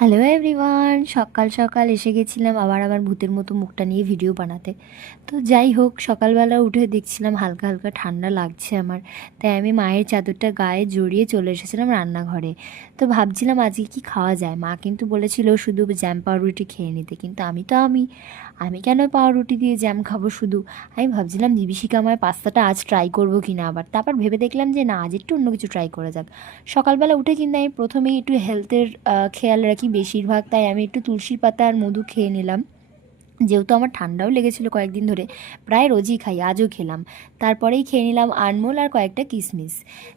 Hello everyone, সকাল সকাল এসে গেছিলাম আবার আমার ভূতের মতো মুখটা নিয়ে ভিডিও বানাতে। তো যাই হোক, সকালবেলা উঠে দেখছিলাম হালকা হালকা ঠান্ডা লাগছে আমার, তাই আমি মায়ের চাদরটা গায়ে জড়িয়ে চলে এসেছিলাম রান্নাঘরে। তো ভাবছিলাম আজকে কি খাওয়া যায়। মা কিন্তু বলেছিল শুধু জ্যাম পাউরুটি খেয়ে নিতে, কিন্তু আমি কেন পাউরুটি দিয়ে জ্যাম খাবো শুধু। আমি ভাবছিলাম দিবিশিকা আমায় পাস্তাটা আজ ট্রাই করবো কি না, আবার তারপর ভেবে দেখলাম যে না, আজ একটু অন্য কিছু ট্রাই করা যাক। সকালবেলা উঠে কিন্তু আমি প্রথমেই একটু হেলথের খেয়াল রাখি বেশিরভাগ, তাই আমি একটু তুলসী পাতা আর মধু খেয়ে নিলাম। যেহেতু আমার ঠান্ডাও লেগেছিলো কয়েকদিন ধরে, প্রায় রোজই খাই, আজও খেলাম। তারপরেই খেয়ে নিলাম আনমোল আর কয়েকটা কিশমিশ।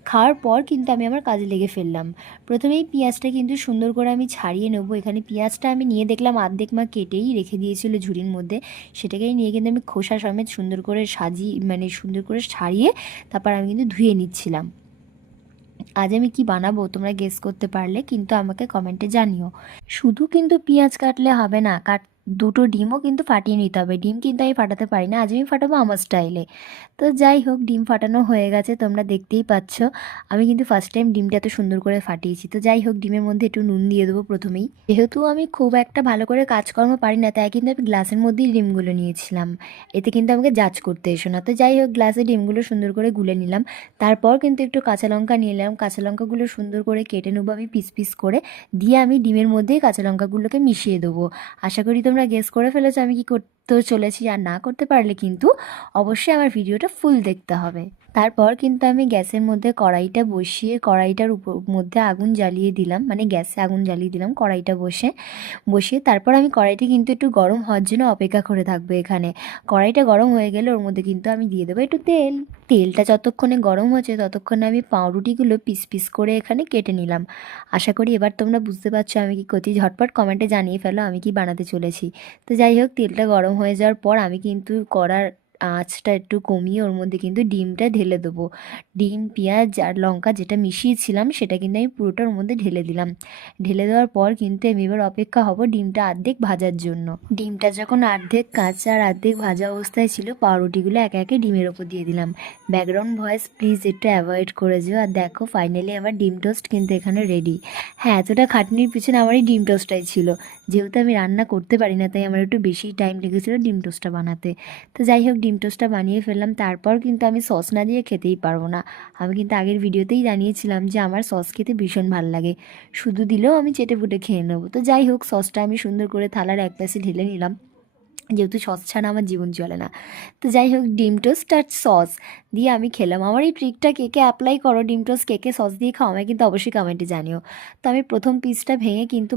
খাওয়ার পর কিন্তু আমি আমার কাজে লেগে ফেললাম। প্রথমেই পেঁয়াজটা কিন্তু সুন্দর করে আমি ছাড়িয়ে নেবো। এখানে পেঁয়াজটা আমি নিয়ে দেখলাম আর্ধেক মা কেটেই রেখে দিয়েছিল ঝুড়ির মধ্যে। সেটাকেই নিয়ে কিন্তু আমি খোসা সমেত সুন্দর করে সুন্দর করে ছাড়িয়ে তারপর আমি কিন্তু ধুয়ে নিচ্ছিলাম। আজ আমি কি বানাবো তোমরা গেস করতে পারলে কিন্তু আমাকে কমেন্টে জানিও। শুধু কিন্তু পেঁয়াজ কাটলে হবে না, দুটো ডিমও কিন্তু ফাটিয়ে নিতে হবে। ডিম কিন্তু আমি ফাটাতে পারি না, আজ আমি ফাটাবো আমার স্টাইলে। তো যাই হোক, ডিম ফাটানো হয়ে গেছে, তোমরা দেখতেই পাচ্ছ। আমি কিন্তু ফার্স্ট টাইম ডিমটা এত সুন্দর করে ফাটিয়েছি। তো যাই হোক, ডিমের মধ্যে একটু নুন দিয়ে দেবো প্রথমেই। যেহেতু আমি খুব একটা ভালো করে কাজকর্ম পারি না, তাই কিন্তু আমি গ্লাসের মধ্যেই ডিমগুলো নিয়েছিলাম। এতে কিন্তু আমাকে জাজ করতে এসো না। তো যাই হোক, গ্লাসে ডিমগুলো সুন্দর করে গুলে নিলাম। তারপর কিন্তু একটু কাঁচা লঙ্কা নিয়ে নিলাম। কাঁচা লঙ্কাগুলো সুন্দর করে কেটে নেবো আমি পিস পিস করে, দিয়ে আমি ডিমের মধ্যেই কাঁচা লঙ্কাগুলোকে মিশিয়ে দেবো। আশা করি তোমরা গেস করে ফেলেছো আমি কি করতে চলেছি, আর না করতে পারলে কিন্তু অবশ্যই আমার ভিডিওটা ফুল দেখতে হবে। তারপর কিন্তু আমি গ্যাসের মধ্যে কড়াইটা বসিয়ে কড়াইটার মধ্যে আগুন জ্বালিয়ে দিলাম, মানে গ্যাসে আগুন জ্বালিয়ে দিলাম কড়াইটা বসিয়ে তারপর আমি কড়াইটি কিন্তু একটু গরম হওয়ার জন্য অপেক্ষা করে থাকবো এখানে। কড়াইটা গরম হয়ে গেলে ওর মধ্যে কিন্তু আমি দিয়ে দেবো একটু তেল। তেলটা যতক্ষণে গরম হচ্ছে ততক্ষণে আমি পাউরুটিগুলো পিস পিস করে এখানে কেটে নিলাম। আশা করি এবার তোমরা বুঝতে পারছো আমি কি করছি। ঝটপট কমেন্টে জানিয়ে ফেলো আমি কি বানাতে চলেছি। তো যাই হোক, তেলটা গরম হয়ে যাওয়ার পর আমি কিন্তু কড়ার আঁচটা একটু কমিয়ে ওর মধ্যে কিন্তু ডিমটা ঢেলে দেবো। ডিম, পেঁয়াজ আর লঙ্কা যেটা মিশিয়েছিলাম সেটা কিন্তু আমি পুরোটা ওর মধ্যে ঢেলে দিলাম। ঢেলে দেওয়ার পর কিন্তু আমি এবার অপেক্ষা হব ডিমটা অর্ধেক ভাজার জন্য। ডিমটা যখন অর্ধেক কাঁচা আর অর্ধেক ভাজা অবস্থায় ছিল, পাউরুটিগুলো একে একে ডিমের ওপর দিয়ে দিলাম। ব্যাকগ্রাউন্ড ভয়েস প্লিজ একটু অ্যাভয়েড করে যেও। আর দেখো, ফাইনালি আমার ডিম টোস্ট কিন্তু এখানে রেডি। হ্যাঁ, এতটা খাটনির পিছনে আমার এই ডিম টোস্টটাই ছিল। যেহেতু আমি রান্না করতে পারি না, তাই আমার একটু বেশি টাইম লেগেছিলো ডিম টোস্টটা বানাতে। তো যাই হোক, ডিম টোস্টটা বানিয়ে ফেললাম। তারপর কিন্তু আমি সস না দিয়ে খেতেই পারবো না। আমি কিন্তু আগের ভিডিওতেই জানিয়েছিলাম যে আমার সস খেতে ভীষণ ভালো লাগে, শুধু দিলেও আমি চেটেপুটে খেয়ে নেবো। তো যাই হোক, সসটা আমি সুন্দর করে থালার এক পাশে ঢেলে নিলাম, যেহেতু সস ছাড়া আমার জীবন চলে না। তো যাই হোক, ডিম টোস্ট আর সস দিয়ে আমি খেলাম। আমার এই ট্রিকটা কে কে অ্যাপ্লাই করো, ডিম টোস্ট কে কে সস দিয়ে খাও, আমায় কিন্তু অবশ্যই কমেন্টে জানিও। তো আমি প্রথম পিসটা ভেঙে কিন্তু